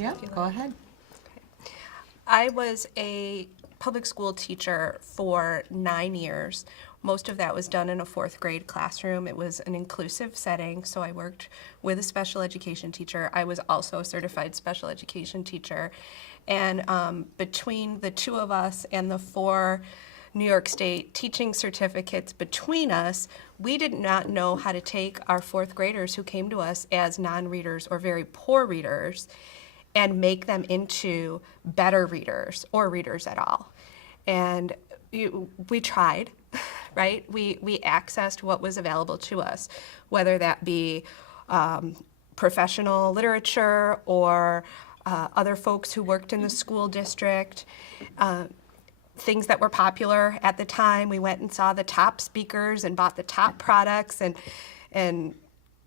Yeah, go ahead. I was a public school teacher for 9 years. Most of that was done in a fourth grade classroom. It was an inclusive setting, so I worked with a special education teacher. I was also a certified special education teacher. And between the two of us and the 4 New York State teaching certificates between us, we did not know how to take our fourth graders who came to us as non-readers or very poor readers and make them into better readers or readers at all. And we tried, right? We accessed what was available to us, whether that be professional literature or other folks who worked in the school district, things that were popular at the time. We went and saw the top speakers and bought the top products and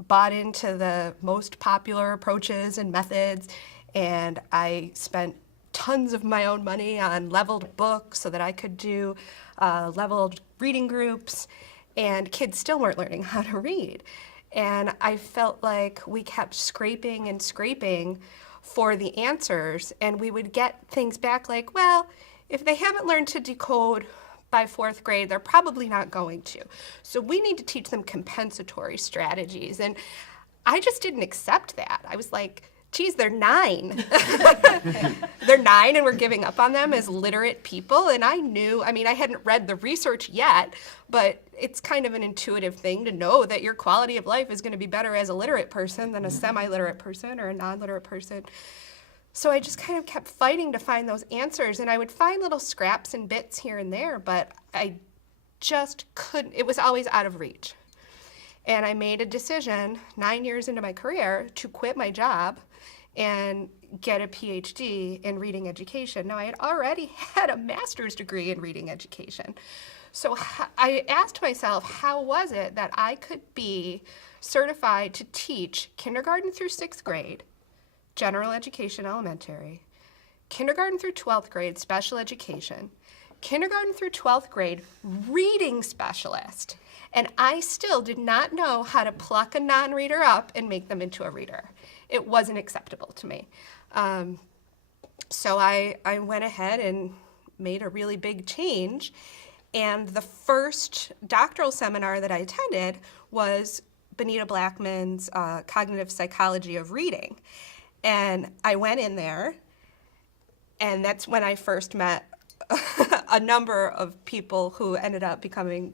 bought into the most popular approaches and methods. And I spent tons of my own money on leveled books so that I could do leveled reading groups, and kids still weren't learning how to read. And I felt like we kept scraping and scraping for the answers, and we would get things back like, well, if they haven't learned to decode by fourth grade, they're probably not going to. So we need to teach them compensatory strategies. And I just didn't accept that. I was like, geez, they're 9. They're 9 and we're giving up on them as literate people. And I knew, I mean, I hadn't read the research yet, but it's kind of an intuitive thing to know that your quality of life is going to be better as a literate person than a semi-literate person or a non-literate person. So I just kind of kept fighting to find those answers, and I would find little scraps and bits here and there, but I just couldn't, it was always out of reach. And I made a decision 9 years into my career to quit my job and get a PhD in reading education. Now, I had already had a master's degree in reading education. So I asked myself, how was it that I could be certified to teach kindergarten through 6th grade, general education elementary, kindergarten through 12th grade special education, kindergarten through 12th grade reading specialist, and I still did not know how to pluck a non-reader up and make them into a reader. It wasn't acceptable to me. So I went ahead and made a really big change, and the first doctoral seminar that I attended was Benita Blackman's Cognitive Psychology of Reading. And I went in there, and that's when I first met a number of people who ended up becoming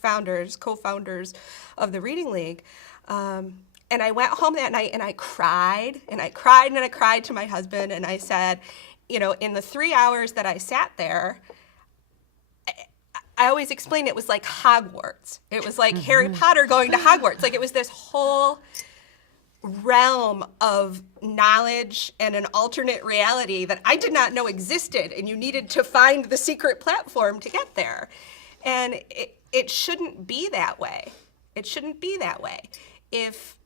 co-founders of the Reading League. And I went home that night and I cried to my husband, and I said, you know, in the 3 hours that I sat there, I always explained it was like Hogwarts. It was like Harry Potter going to Hogwarts. Like, it was this whole realm of knowledge and an alternate reality that I did not know existed, and you needed to find the secret platform to get there. And it shouldn't be that way. It shouldn't be that way. If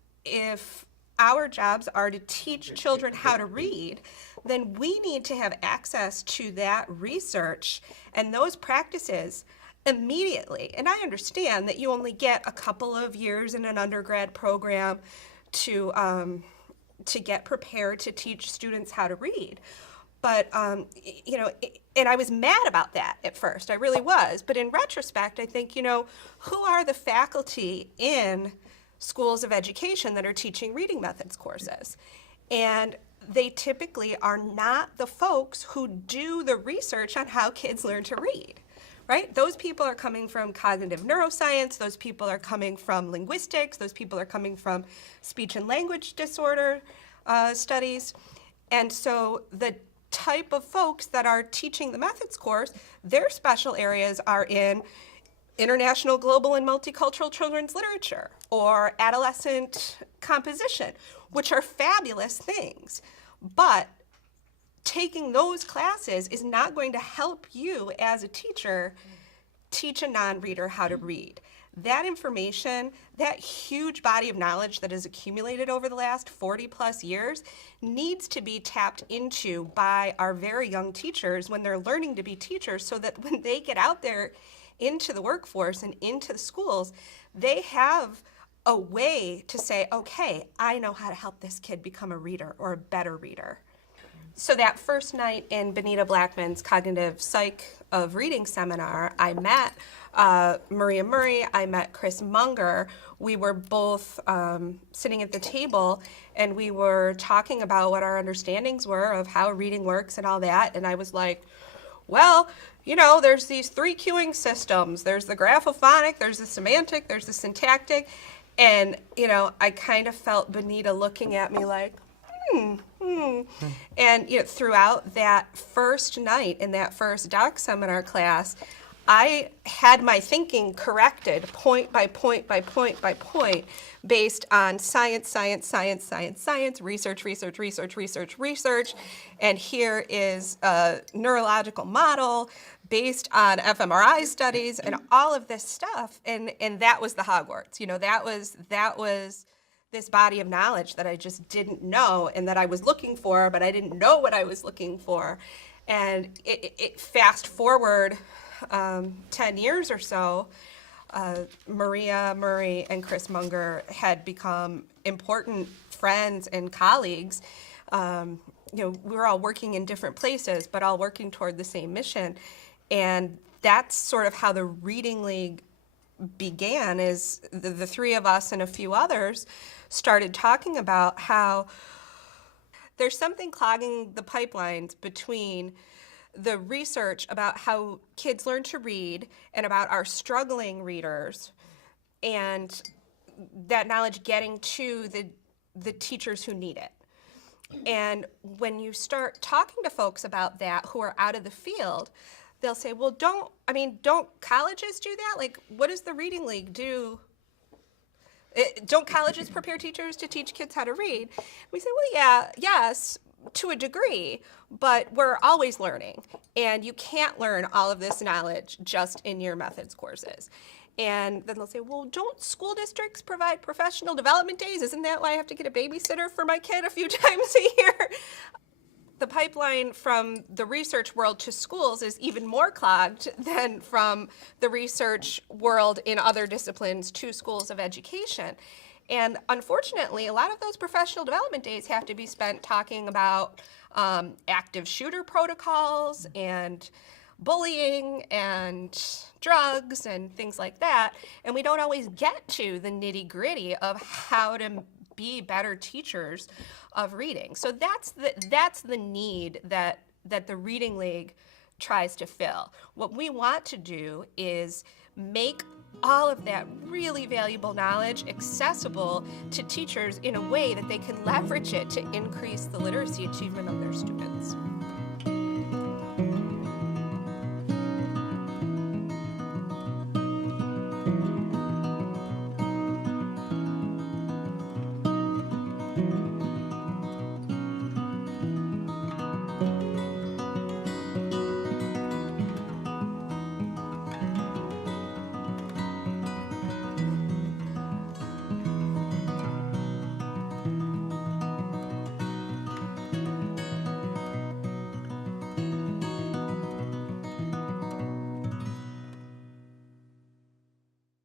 our jobs are to teach children how to read, then we need to have access to that research and those practices immediately. And I understand that you only get a couple of years in an undergrad program to get prepared to teach students how to read. But, you know, and I was mad about that at first, I really was. But in retrospect, I think, you know, who are the faculty in schools of education that are teaching reading methods courses? And they typically are not the folks who do the research on how kids learn to read, right? Those people are coming from cognitive neuroscience, those people are coming from linguistics, those people are coming from speech and language disorder studies. And so the type of folks that are teaching the methods course, their special areas are in international, global, and multicultural children's literature or adolescent composition, which are fabulous things. But taking those classes is not going to help you as a teacher teach a non-reader how to read. That information, that huge body of knowledge that has accumulated over the last 40 plus years needs to be tapped into by our very young teachers when they're learning to be teachers, so that when they get out there into the workforce and into the schools, they have a way to say, okay, I know how to help this kid become a reader or a better reader. So that first night in Benita Blackman's Cognitive Psych of Reading seminar, I met Maria Murray, I met Chris Munger. We were both sitting at the table, and we were talking about what our understandings were of how reading works and all that. And I was like, well, there's these 3 cueing systems. There's the graphophonic, there's the semantic, there's the syntactic. And, I kind of felt Benita looking at me like, And throughout that first night in that first doc seminar class, I had my thinking corrected point by point by point by point based on science, research. And here is a neurological model based on fMRI studies and all of this stuff. And that was the Hogwarts. That was this body of knowledge that I just didn't know and that I was looking for, but I didn't know what I was looking for. And it fast forward 10 years or so, Maria Murray and Chris Munger had become important friends and colleagues. We were all working in different places, but all working toward the same mission. And that's sort of how the Reading League began, is the 3 of us and a few others started talking about how there's something clogging the pipelines between the research about how kids learn to read and about our struggling readers, and that knowledge getting to the teachers who need it. And when you start talking to folks about that who are out of the field, they'll say, well, don't colleges do that? Like, what does the Reading League do? Don't colleges prepare teachers to teach kids how to read? We say, well, yes, to a degree, but we're always learning. And you can't learn all of this knowledge just in your methods courses. And then they'll say, well, don't school districts provide professional development days? Isn't that why I have to get a babysitter for my kid a few times a year? The pipeline from the research world to schools is even more clogged than from the research world in other disciplines to schools of education. And unfortunately, a lot of those professional development days have to be spent talking about active shooter protocols and bullying and drugs and things like that. And we don't always get to the nitty-gritty of how to be better teachers of reading. So that's the need that the Reading League tries to fill. What we want to do is make all of that really valuable knowledge accessible to teachers in a way that they can leverage it to increase the literacy achievement of their students.